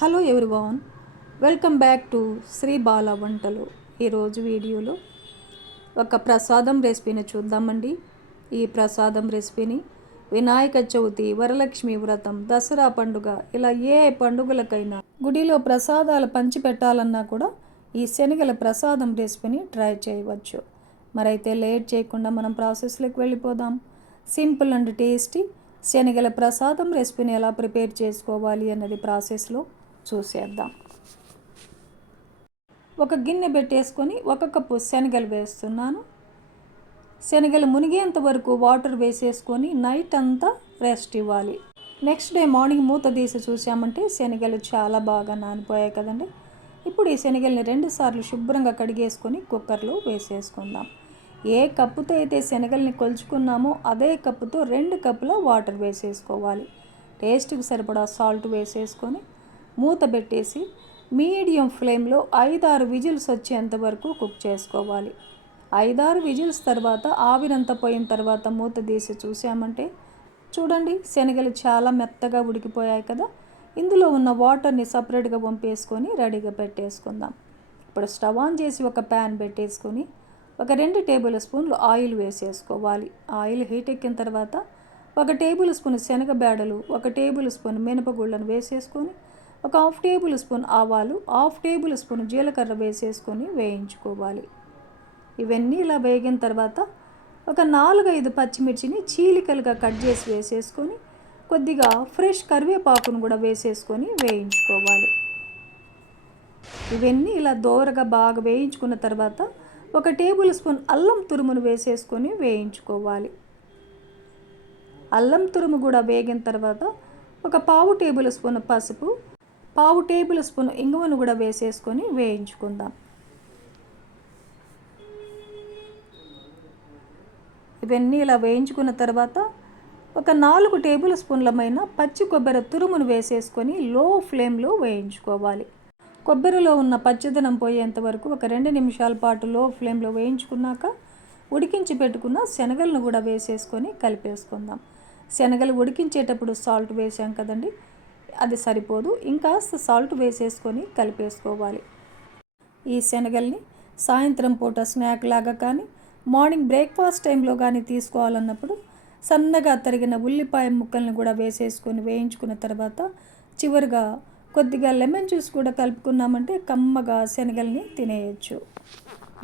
Hello everyone, welcome back to Sri Bala Vantalu. ఈరోజు వీడియోలో ఒక ప్రసాదం రెసిపీని చూద్దామండి. ఈ ప్రసాదం రెసిపీని వినాయక చవితి, వరలక్ష్మి వ్రతం, దసరా పండుగ ఇలా ఏ పండుగలకైనా గుడిలో ప్రసాదాలు పంచిపెట్టాలన్నా కూడా ఈ శనగల ప్రసాదం రెసిపీని ట్రై చేయవచ్చు. మరైతే లేట్ చేయకుండా మనం ప్రాసెస్లోకి వెళ్ళిపోదాం. సింపుల్ అండ్ టేస్టీ శనగల ప్రసాదం రెసిపీని ఎలా ప్రిపేర్ చేసుకోవాలి అన్నది ప్రాసెస్లో చూసేద్దాం. ఒక గిన్నె పెట్టేసుకొని 1 కప్పు శనగలు వేస్తున్నాను. శనగలు మునిగేంత వరకు వాటర్ వేసేసుకొని నైట్ అంతా రెస్ట్ ఇవ్వాలి. నెక్స్ట్ డే మార్నింగ్ మూత తీసి చూసామంటే శనగలు చాలా బాగా నానిపోయాయి కదండి. ఇప్పుడు ఈ శనగల్ని 2 సార్లు శుభ్రంగా కడిగేసుకొని కుక్కర్లో వేసేసుకుందాం. ఏ కప్పుతో అయితే శనగల్ని కొలుచుకున్నామో అదే కప్పుతో 2 కప్పుల వాటర్ వేసేసుకోవాలి. టేస్ట్కి సరిపడా సాల్ట్ వేసేసుకొని మూత పెట్టేసి మీడియం ఫ్లేమ్లో 5-6 విజిల్స్ వచ్చేంత వరకు కుక్ చేసుకోవాలి. 5-6 విజిల్స్ తర్వాత ఆవిరంతా పోయిన తర్వాత మూత తీసి చూసామంటే చూడండి, శనగలు చాలా మెత్తగా ఉడికిపోయాయి కదా. ఇందులో ఉన్న వాటర్ని సపరేట్గా వంపేసుకొని రెడీగా పెట్టేసుకుందాం. ఇప్పుడు స్టవ్ ఆన్ చేసి ఒక ప్యాన్ పెట్టేసుకొని ఒక 2 టేబుల్ స్పూన్లు ఆయిల్ వేసేసుకోవాలి. ఆయిల్ హీట్ ఎక్కిన తర్వాత 1 టేబుల్ స్పూన్ శనగ బేడలు, 1 టేబుల్ స్పూన్ మినపగుళ్ళను వేసేసుకొని 1 హాఫ్ టేబుల్ స్పూన్ ఆవాలు, 1/2 టేబుల్ స్పూన్ జీలకర్ర వేసేసుకొని వేయించుకోవాలి. ఇవన్నీ ఇలా వేగిన తర్వాత ఒక 4-5 పచ్చిమిర్చిని చీలికలుగా కట్ చేసి వేసేసుకొని కొద్దిగా ఫ్రెష్ కరివేపాకును కూడా వేసేసుకొని వేయించుకోవాలి. ఇవన్నీ ఇలా దోరగా బాగా వేయించుకున్న తర్వాత 1 టేబుల్ స్పూన్ అల్లం తురుమును వేసేసుకొని వేయించుకోవాలి. అల్లం తురుము కూడా వేగిన తర్వాత ఒక 1/2 టేబుల్ స్పూన్ పసుపు, 1/2 టేబుల్ స్పూన్ ఇంగువను కూడా వేసేసుకొని వేయించుకుందాం. ఇవన్నీ ఇలా వేయించుకున్న తర్వాత ఒక 4 టేబుల్ స్పూన్లమైన పచ్చి కొబ్బరి తురుమును వేసేసుకొని లో ఫ్లేమ్లో వేయించుకోవాలి. కొబ్బరిలో ఉన్న పచ్చిదనం పోయేంత వరకు ఒక 2 నిమిషాల పాటు లో ఫ్లేమ్లో వేయించుకున్నాక ఉడికించి పెట్టుకున్న శనగలను కూడా వేసేసుకొని కలిపేసుకుందాం. శనగలు ఉడికించేటప్పుడు సాల్ట్ వేసాం కదండి, అది సరిపోదు, ఇంకాస్త సాల్ట్ వేసేసుకొని కలిపేసుకోవాలి. ఈ శనగల్ని సాయంత్రం పూట స్నాక్ లాగా కానీ మార్నింగ్ బ్రేక్ఫాస్ట్ టైంలో కానీ తీసుకోవాలన్నప్పుడు సన్నగా తరిగిన ఉల్లిపాయ ముక్కల్ని కూడా వేసేసుకొని వేయించుకున్న తర్వాత చివరిగా కొద్దిగా లెమన్ జ్యూస్ కూడా కలుపుకున్నామంటే కమ్మగా శనగల్ని తినేయచ్చు.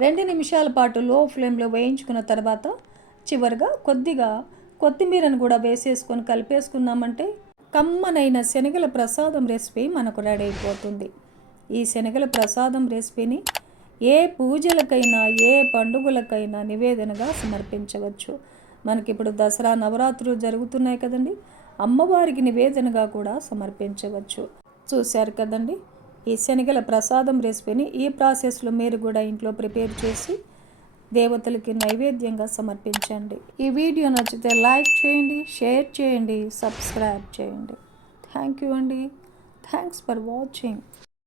2 నిమిషాల పాటు లో ఫ్లేమ్లో వేయించుకున్న తర్వాత చివరిగా కొద్దిగా కొత్తిమీరను కూడా వేసేసుకొని కలిపేసుకున్నామంటే కమ్మనైన శనగల ప్రసాదం రెసిపీ మనకు రెడీ అయిపోతుంది. ఈ శనగల ప్రసాదం రెసిపీని ఏ పూజలకైనా ఏ పండుగలకైనా నివేదనగా సమర్పించవచ్చు. మనకిప్పుడు దసరా నవరాత్రులు జరుగుతున్నాయి కదండి, అమ్మవారికి నివేదనగా కూడా సమర్పించవచ్చు. చూశారు కదండి, ఈ శనగల ప్రసాదం రెసిపీని ఈ ప్రాసెస్లో మీరు కూడా ఇంట్లో ప్రిపేర్ చేసి దేవతలకి నైవేద్యంగా సమర్పించండి. ఈ వీడియో నచ్చితే లైక్ చేయండి, షేర్ చేయండి, సబ్స్క్రైబ్ చేయండి. థ్యాంక్ యూ అండి. Thanks for watching.